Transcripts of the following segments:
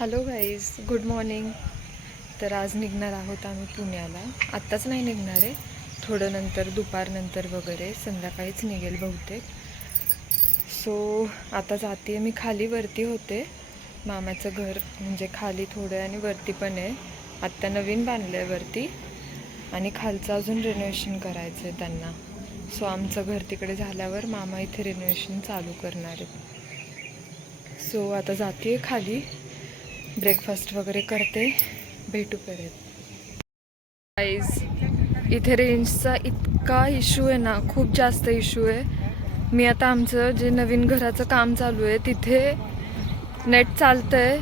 Hello guys, good morning. तर आज निघणार आहोत आम्ही पुण्याला. आत्ताच नाही निघणार आहे, थोडं नंतर दुपारनंतर वगैरे संध्याकाळीच निघेल बहुतेक. सो आता जाते मी. खाली वरती होते, मामाचं घर म्हणजे खाली थोडं आणि वरती पण आहे. आत्ता नवीन बांधलं आहे वरती आणि खालचं अजून रिनोव्हेशन करायचं आहे त्यांना. सो आमचं घर तिकडे झाल्यावर मामा इथे रिनोव्हेशन चालू करणार आहेत. सो आता जाते खाली, ब्रेकफास्ट वगैरे करते, भेटू परत. गाईज, इथे रेंजचा इतका इश्यू आहे ना, खूप जास्त इश्यू आहे. मी आता आमचं जे नवीन घराचं काम चालू आहे तिथे नेट चालतं आहे.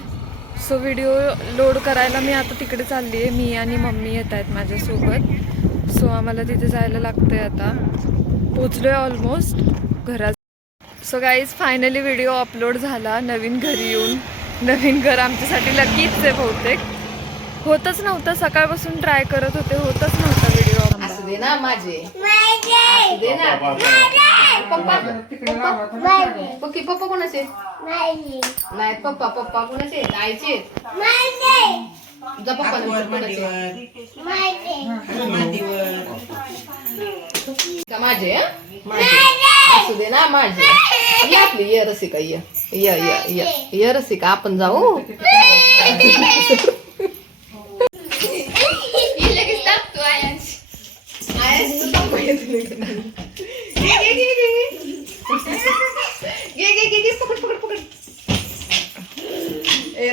सो व्हिडिओ लोड करायला मी आता तिकडे चालली आहे. मी आणि मम्मी येत आहेत माझ्यासोबत. सो आम्हाला तिथे जायला लागतं आहे. आता पोचलो आहे ऑलमोस्ट घरात. So guys, finally video upload झाला. नवीन घरी येऊन, नवीन घर आमच्यासाठी लकीच आहे बहुतेक. होतच नव्हतं, सकाळपासून ट्राय करत होते, होतच नव्हता व्हिडिओ. असू दे ना माझे, असू दे ना. पप्पा पक्की पप्पा कोणाचे नाहीत? पप्पा पप्पा कोणाचे नाहीचे? जा पप्पा कोणाचे का माझे? असू दे ना माझे. या आपली ये रसिका, ये ये ये ये रसिका, आपण जाऊ.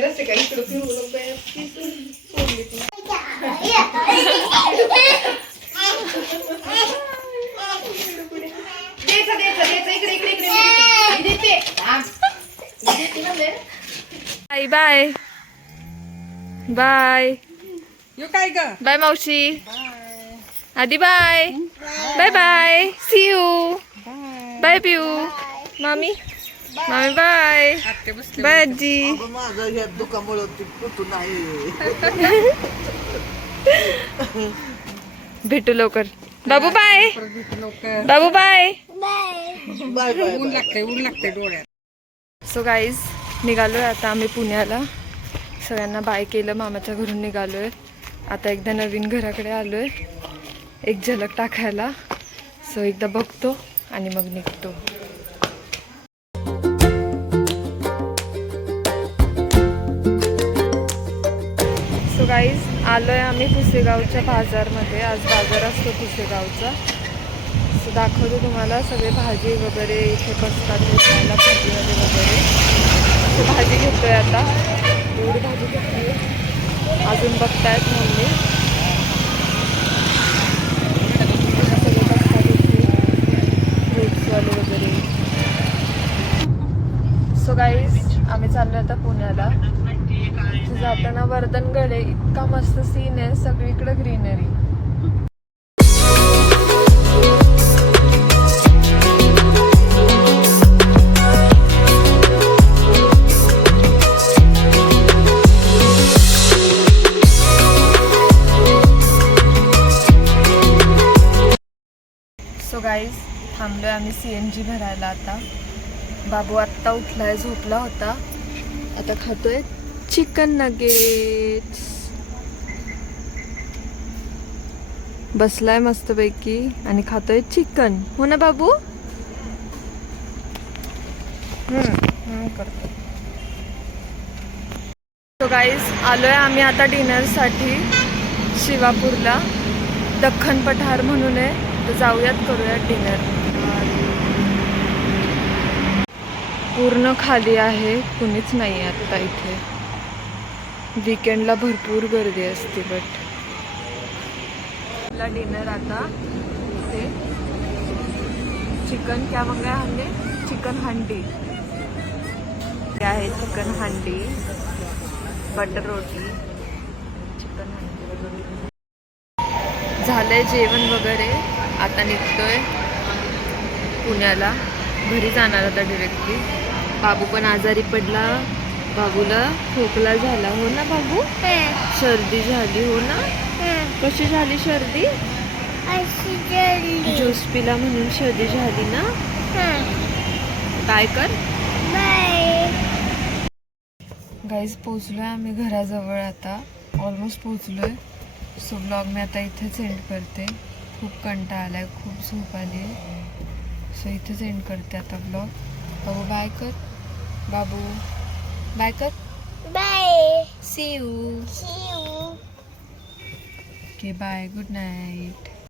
रसिका इकडं फिरू बाय बाय बाय काय ग? बाय मावशी. आधी bye bye bye. See you. Bye Piu. मामी मामी बाय बाय आजी. भेटू लवकर. बाबू बाय. बाबू बाय. ऊन लागते डोळ्यात. सो गाईज, निघालोय आता आम्ही पुण्याला. सगळ्यांना बाय केलं, मामाच्या घरून निघालोय. आता एकदा नवीन घराकडे आलोय, एक झलक टाकायला. सो एकदा बघतो आणि मग निघतो. सो गाईज, आलोय आम्ही पुसेगावच्या बाजारमध्ये. आज बाजार असतो पुसेगावचा. सो दाखवतो तुम्हाला सगळे भाजी वगैरे इथे बसतात विकायला, भाजीवाले वगैरे. सो भाजी घेतोय आता, एवढी भाजी घेतली. अजून बघतायत मम्मी. सगळे बसतात इथे, फ्रुट्सवाले वगैरे. सो गाईज, आम्ही चाललो आता पुण्याला. जाताना वर्धनगड आहे, इतका मस्त सीन आहे, सगळीकडे ग्रीनरी. सो गाईज, थांबलोय आम्ही CNG भरायला आता. बाबू आत्ता उठलाय, झोपला होता. आता खातोय चिकन नगेट्स. बसलाय मस्तपैकी आणि खातोय चिकन. हो ना बाबू? करतो. सो गाईज, आलोय आम्ही आता डिनरसाठी शिवापूरला. दख्खन पठार म्हणून आहे, तर जाऊयात, करूयात डिनर. पूर्ण खाली आहे, कुणीच नाही आता इथे. वीकेंडला भरपूर गर्दी असते. बट आपला डिनर आता इथे. चिकन क्या मंगाया हमने? चिकन हंडी. क्या आहे? चिकन हंडी, बटर रोटी, चिकन हंडी. झालंय जेवण वगैरे. आता निघतोय पुण्याला, घरी जाणार आता डिरेक्टली. बाबू पण आजारी पडला, बाबूला खोकला झाला. हो ना बाबू? सर्दी झाली. हो ना? कशी झाली सर्दी? ज्यूस पिला म्हणून सर्दी झाली ना? काय कर. गाईज पोचलो आहे आम्ही घराजवळ, आता ऑलमोस्ट पोचलो आहे. सो ब्लॉग मी आता इथेच एंड करते. खूप कंटाळा आला आहे, खूप झोप आली आहे. सो इथेच एंड करते आता ब्लॉग. बाबू बाय कर, बाबू बाय कर. Bye. See you. See you. Okay bye, good night.